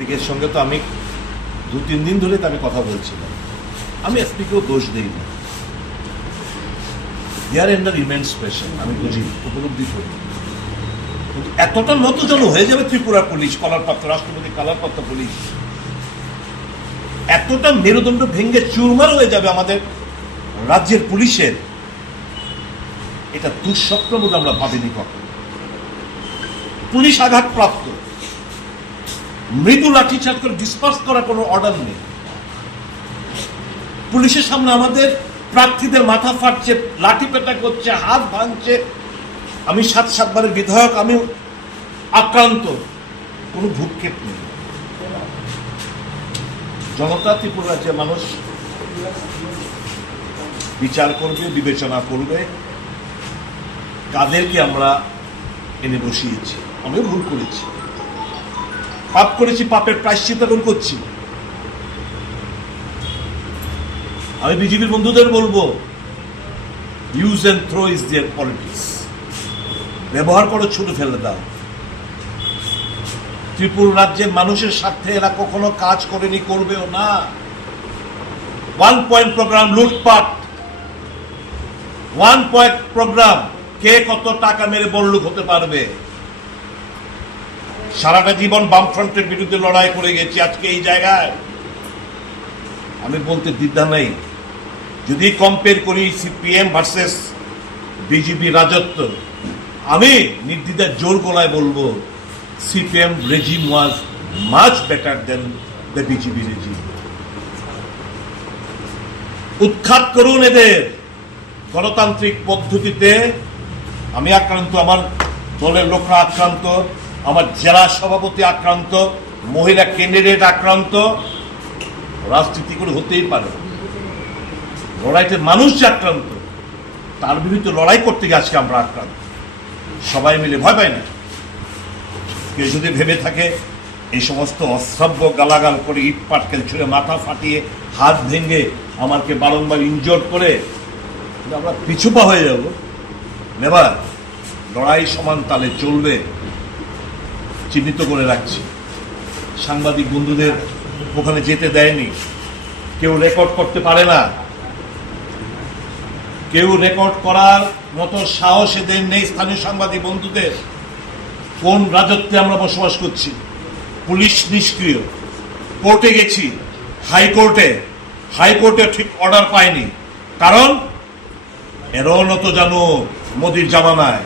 এসপিকের সঙ্গে তো আমি 2-3 দিন ধরে তো আমি কথা বলছিলাম। আমি এসপিকেও দোষ দিই না, দেয়ার এন্ডার ইমেন্স প্রেশার, আমি বুঝি, উপলব্ধি করি। কিন্তু এতটা নতজন হয়ে যাবে ত্রিপুরা পুলিশ, কলারপ্রাপ্ত রাষ্ট্রপতি কলারপ্রাপ্ত পুলিশ, এতটা মেরুদণ্ড ভেঙে চুরমার হয়ে যাবে আমাদের রাজ্যের পুলিশের, এটা দুঃস্বপ্ন বোধ আমরা ভাবিনি কখন। পুলিশ আঘাতপ্রাপ্ত, মৃদু লাঠিচার্জ করে ডিসপার্স করার কোনো অর্ডার নেই। পুলিশের সামনে আমাদের প্রার্থীদের মাথা ফাটছে, লাঠি পেটা করছে, হাত ভাঙছে। আমি 7 বিধায়ক, আমি আক্রান্ত, কোনো ভূক্ষেপ নেই। জনতা ত্রিপুরা রাজ্যের মানুষ বিচার করবে, বিবেচনা করবে কাদেরকে আমরা এনে বসিয়েছি। আমিও ভুল করেছি, পাপ করেছি, পাপের প্রায়শ্চিত্ত এখন করছি। আমি বিজেপির বন্ধুদের বলবো, use and throw is their politics. ব্যবহার করো, ছুটে ফেলে দাও। ত্রিপুরা রাজ্যের মানুষের স্বার্থে এরা কখনো কাজ করেনি, করবেও না। 1 পয়েন্ট প্রোগ্রাম লুটপাট, 1 পয়েন্ট প্রোগ্রাম, কে কত টাকা মেরে বড়লোক হতে পারবে। সারাটা জীবন বামফ্রন্টের বিরুদ্ধে লড়াই করে গেছি, আজকে এই জায়গায় আমি বলতে দ্বিধা নেই। যদি কম্পেয়ার করি সিপিএম ভার্সেস বিজেপি রাজত্ব, আমি নির্দ্বিধায় জোর গলায় বলবো CPM regime was much better then the BJP regime. উৎখাত করুন এদের। গণতান্ত্রিক পদ্ধতিতে আমি আক্রান্ত, আমার দলের লোকরা আক্রান্ত, আমার জেলা সভাপতি আক্রান্ত, মহিলা ক্যান্ডিডেট আক্রান্ত। রাজনীতি করে হতেই পারে, লড়াইতে মানুষ যে আক্রান্ত, তার বিরুদ্ধে লড়াই করতে গিয়ে আজকে আমরা আক্রান্ত। সবাই মিলে ভয় পাই না। কেউ যদি ভেবে থাকে এই সমস্ত অশ্রাব্য গালাগাল করে, ইট পাটকেল ছুঁড়ে, মাথা ফাটিয়ে, হাত ভেঙে আমাকে বারংবার ইনজোর্ড করে আমরা পিছুপা হয়ে যাব, নেবার। লড়াই সমান তালে চলবে, চিহ্নিত করে রাখছি। সাংবাদিক বন্ধুদের ওখানে যেতে দেয়নি, কেউ রেকর্ড করতে পারে না, কেউ রেকর্ড করার মতো সাহস এদের নেই স্থানীয় সাংবাদিক বন্ধুদের। কোন রাজত্বে আমরা বসবাস করছি? পুলিশ নিষ্ক্রিয়। কোর্টে গেছি, হাইকোর্টে ঠিক অর্ডার পাইনি, কারণ এরাও নত জানো মোদির জামানায়,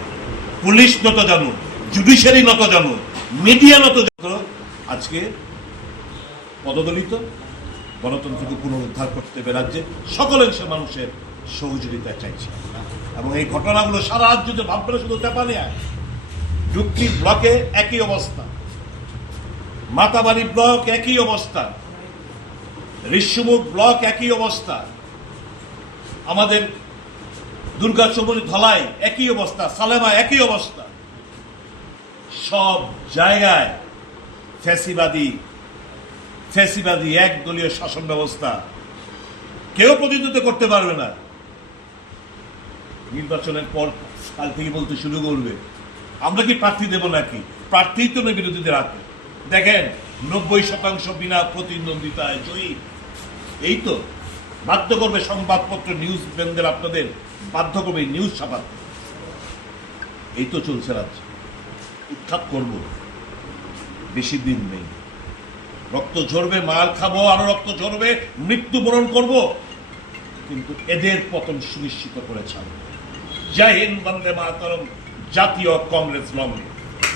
পুলিশ নত জানো, জুডিশিয়ারি নত জানো, মিডিয়া নত জানো। আজকে পদদলিত গণতন্ত্রকে পুনরুদ্ধার করতে হবে রাজ্যে সকলের সে মানুষের সহযোগিতা চাইছে। এবং এই ঘটনাগুলো সারা রাজ্যতে ভাববে শুধু তেপানিয়া, যুক্তি ব্লকে একই অবস্থা, মাতাবাড়ি ব্লক একই অবস্থা, ঋষ্যমুখ ব্লক একই অবস্থা, আমাদের দুর্গাচৌমুহনী ধলাই একই অবস্থা, সালেমা একই অবস্থা। সব জায়গায় ফ্যাসিবাদী একদলীয় শাসন ব্যবস্থা, কেউ প্রতিনিধিত্ব করতে পারবে না। নির্বাচনের পর কাল থেকে বলতে শুরু করবে আমরা কি প্রার্থী দেব নাকি, প্রার্থী তো নেই বিরোধীদের হাতে। দেখেন 90% বিনা প্রতিদ্বন্দ্বিতায় জয়ী। এই তো বাধ্য করবে সংবাদপত্র, নিউজ ব্যান্ডের আপনাদের বাধ্য করবে নিউজ ছাপাতে। এই তো চলছে রাজ্য। উৎখাত করব, বেশি দিন নেই। রক্ত ঝরবে, মার খাবো, আরো রক্ত ঝরবে, মৃত্যুবরণ করব, কিন্তু এদের পতন সুনিশ্চিত করে ছাড়ব। জয় হিন্দ, বন্দে মাতরম, জাতীয় কংগ্রেস লড়বে।